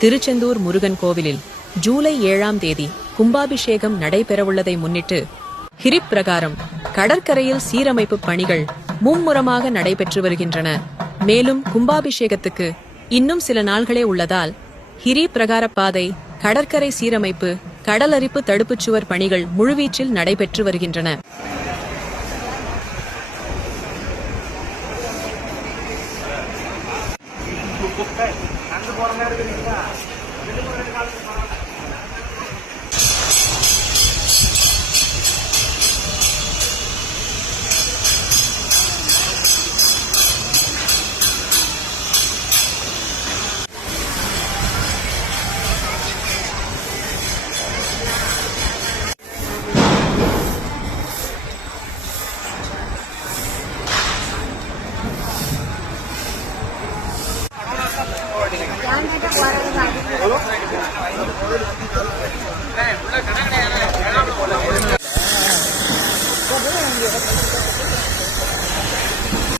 திருச்செந்தூர் முருகன் கோவிலில் ஜூலை 7ஆம் தேதி கும்பாபிஷேகம் நடைபெறவுள்ளதை முன்னிட்டு ஹிரிப் பிரகாரம் கடற்கரையில் சீரமைப்பு பணிகள் மும்முரமாக நடைபெற்று வருகின்றன. மேலும் கும்பாபிஷேகத்துக்கு இன்னும் சில நாள்களே உள்ளதால் ஹிரி பிரகார பாதை, கடற்கரை சீரமைப்பு, கடலரிப்பு தடுப்புச்சுவர் பணிகள் முழுவீச்சில் நடைபெற்று வருகின்றன.